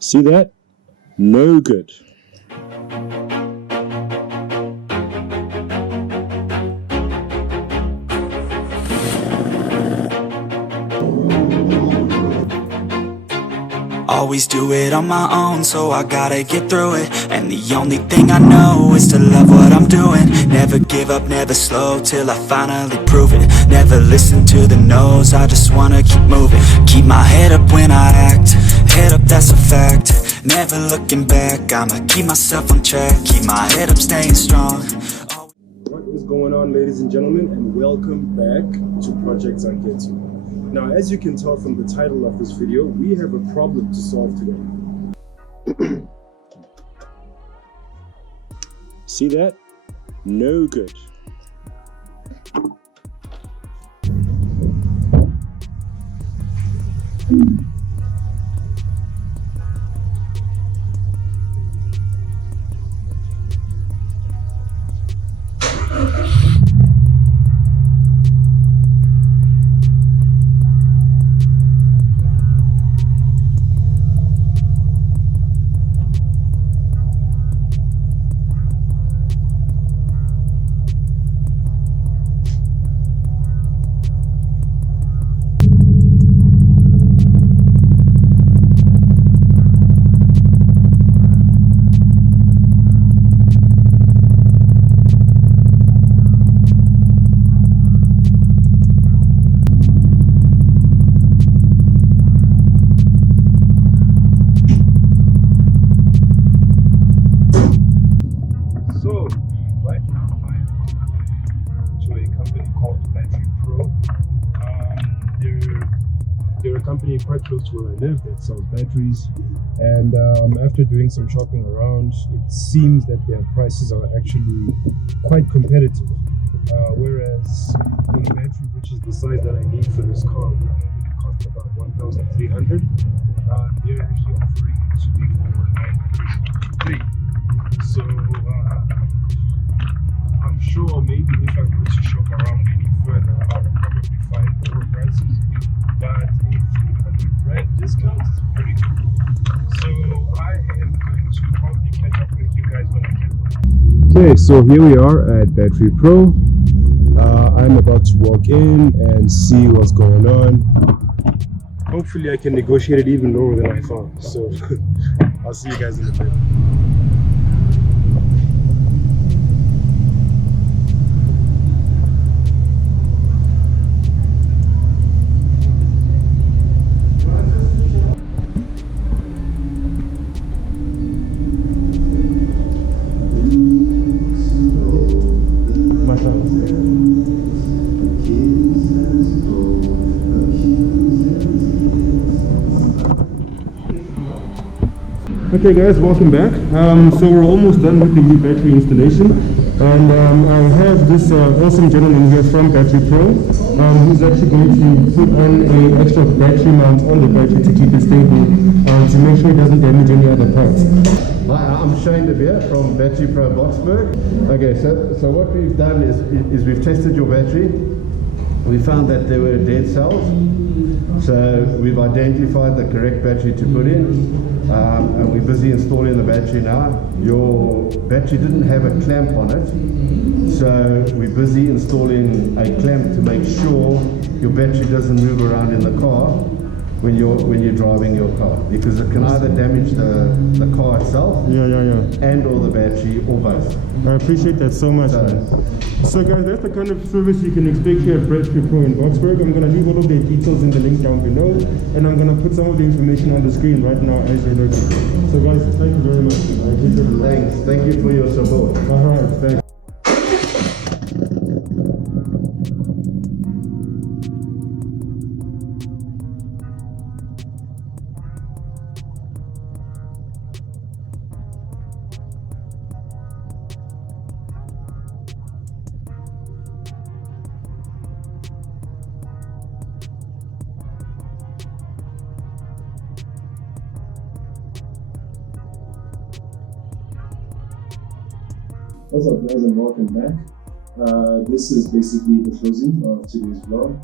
See that? No good. Always do it on my own, so I gotta get through it. And the only thing I know is to love what I'm doing. Never give up, never slow, till I finally prove it. Never listen to the no's, I just wanna keep moving. Keep my head up when I act, head up, that's a fact. Never looking back, I'ma keep myself on track. Keep my head up, staying strong. What is going on, ladies and gentlemen, and welcome back to Project Zangetsu. Now, as you can tell from the title of this video, we have a problem to solve today. See that? No good. Company quite close to where I live that sells batteries, and after doing some shopping around, it seems that their prices are actually quite competitive, whereas a battery which is the size that I need for this car would normally cost about 1,300. They're actually offering it to me for 903. So I'm sure maybe if I go to shop around any further, I'll probably find lower prices, but a 300 rand discount is pretty good. So I am going to probably catch up with you guys when I get one. Okay, so here we are at Battery Pro. I'm about to walk in and see what's going on. Hopefully I can negotiate it even lower than I thought. So I'll see you guys in a bit. Okay guys, welcome back. So we're almost done with the new battery installation, and I have this awesome gentleman here from Battery Pro who's actually going to put on an extra battery mount on the battery to keep it stable, to make sure it doesn't damage any other parts. Hi, I'm Shane De Beer from Battery Pro Boxburg. Okay, so what we've done is we've tested your battery. We found that there were dead cells, so we've identified the correct battery to put in. And we're busy installing the battery now. Your battery didn't have a clamp on it, so we're busy installing a clamp to make sure your battery doesn't move around in the car when you're driving your car, because it can either damage the car itself and or the battery, or both. I appreciate that so much, man. So guys, that's the kind of service you can expect here at Battery Pro in Boxburg. I'm going to leave all of their details in the link down below, and I'm going to put some of the information on the screen right now as you're looking. So guys, thank you very much. I appreciate it. Thanks. Thank you for your support. Alright, thanks. What's up guys, and welcome back. This is basically the closing of today's vlog.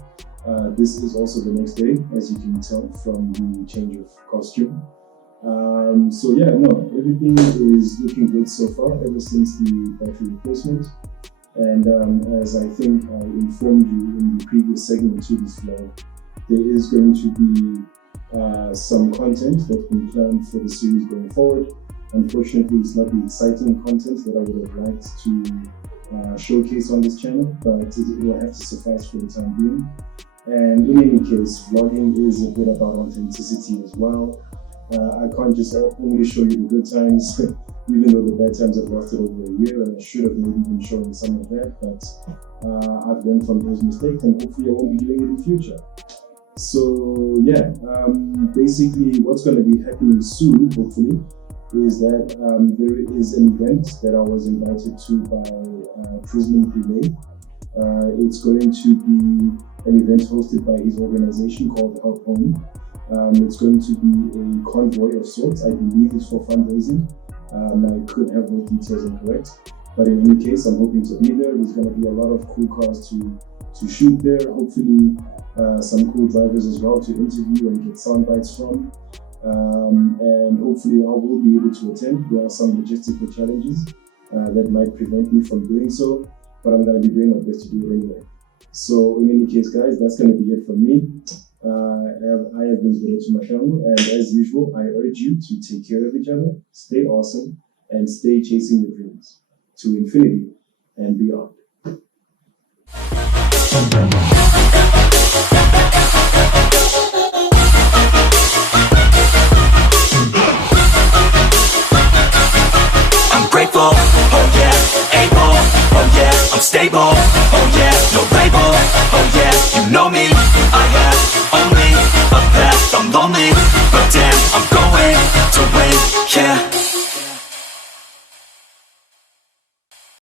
This is also the next day, as you can tell from the change of costume. So yeah, no, everything is looking good so far ever since the battery replacement. And as I think I informed you in the previous segment to this vlog, there is going to be some content that's been planned for the series going forward. Unfortunately, it's not the exciting content that I would have liked to showcase on this channel, but it will have to suffice for the time being. And in any case, vlogging is a bit about authenticity as well. I can't just only show you the good times, even though the bad times have lasted over a year, and I should have maybe been showing some of that, but I've learned from those mistakes, and hopefully I won't be doing it in the future. So yeah, basically what's going to be happening soon, hopefully, is that there is an event that I was invited to by Prism Relay. It's going to be an event hosted by his organization called Help Home. It's going to be a convoy of sorts. I believe it's for fundraising. I could have those details incorrect, but in any case, I'm hoping to be there. There's going to be a lot of cool cars to shoot there. Hopefully, some cool drivers as well to interview and get sound bites from. And hopefully, I will be able to attend. There are some logistical challenges that might prevent me from doing so, but I'm going to be doing my best to do it anyway. So in any case, guys, that's going to be it from me. I have been Zangetsu Mashamu, and as usual, I urge you to take care of each other, stay awesome, and stay chasing your dreams to infinity and beyond.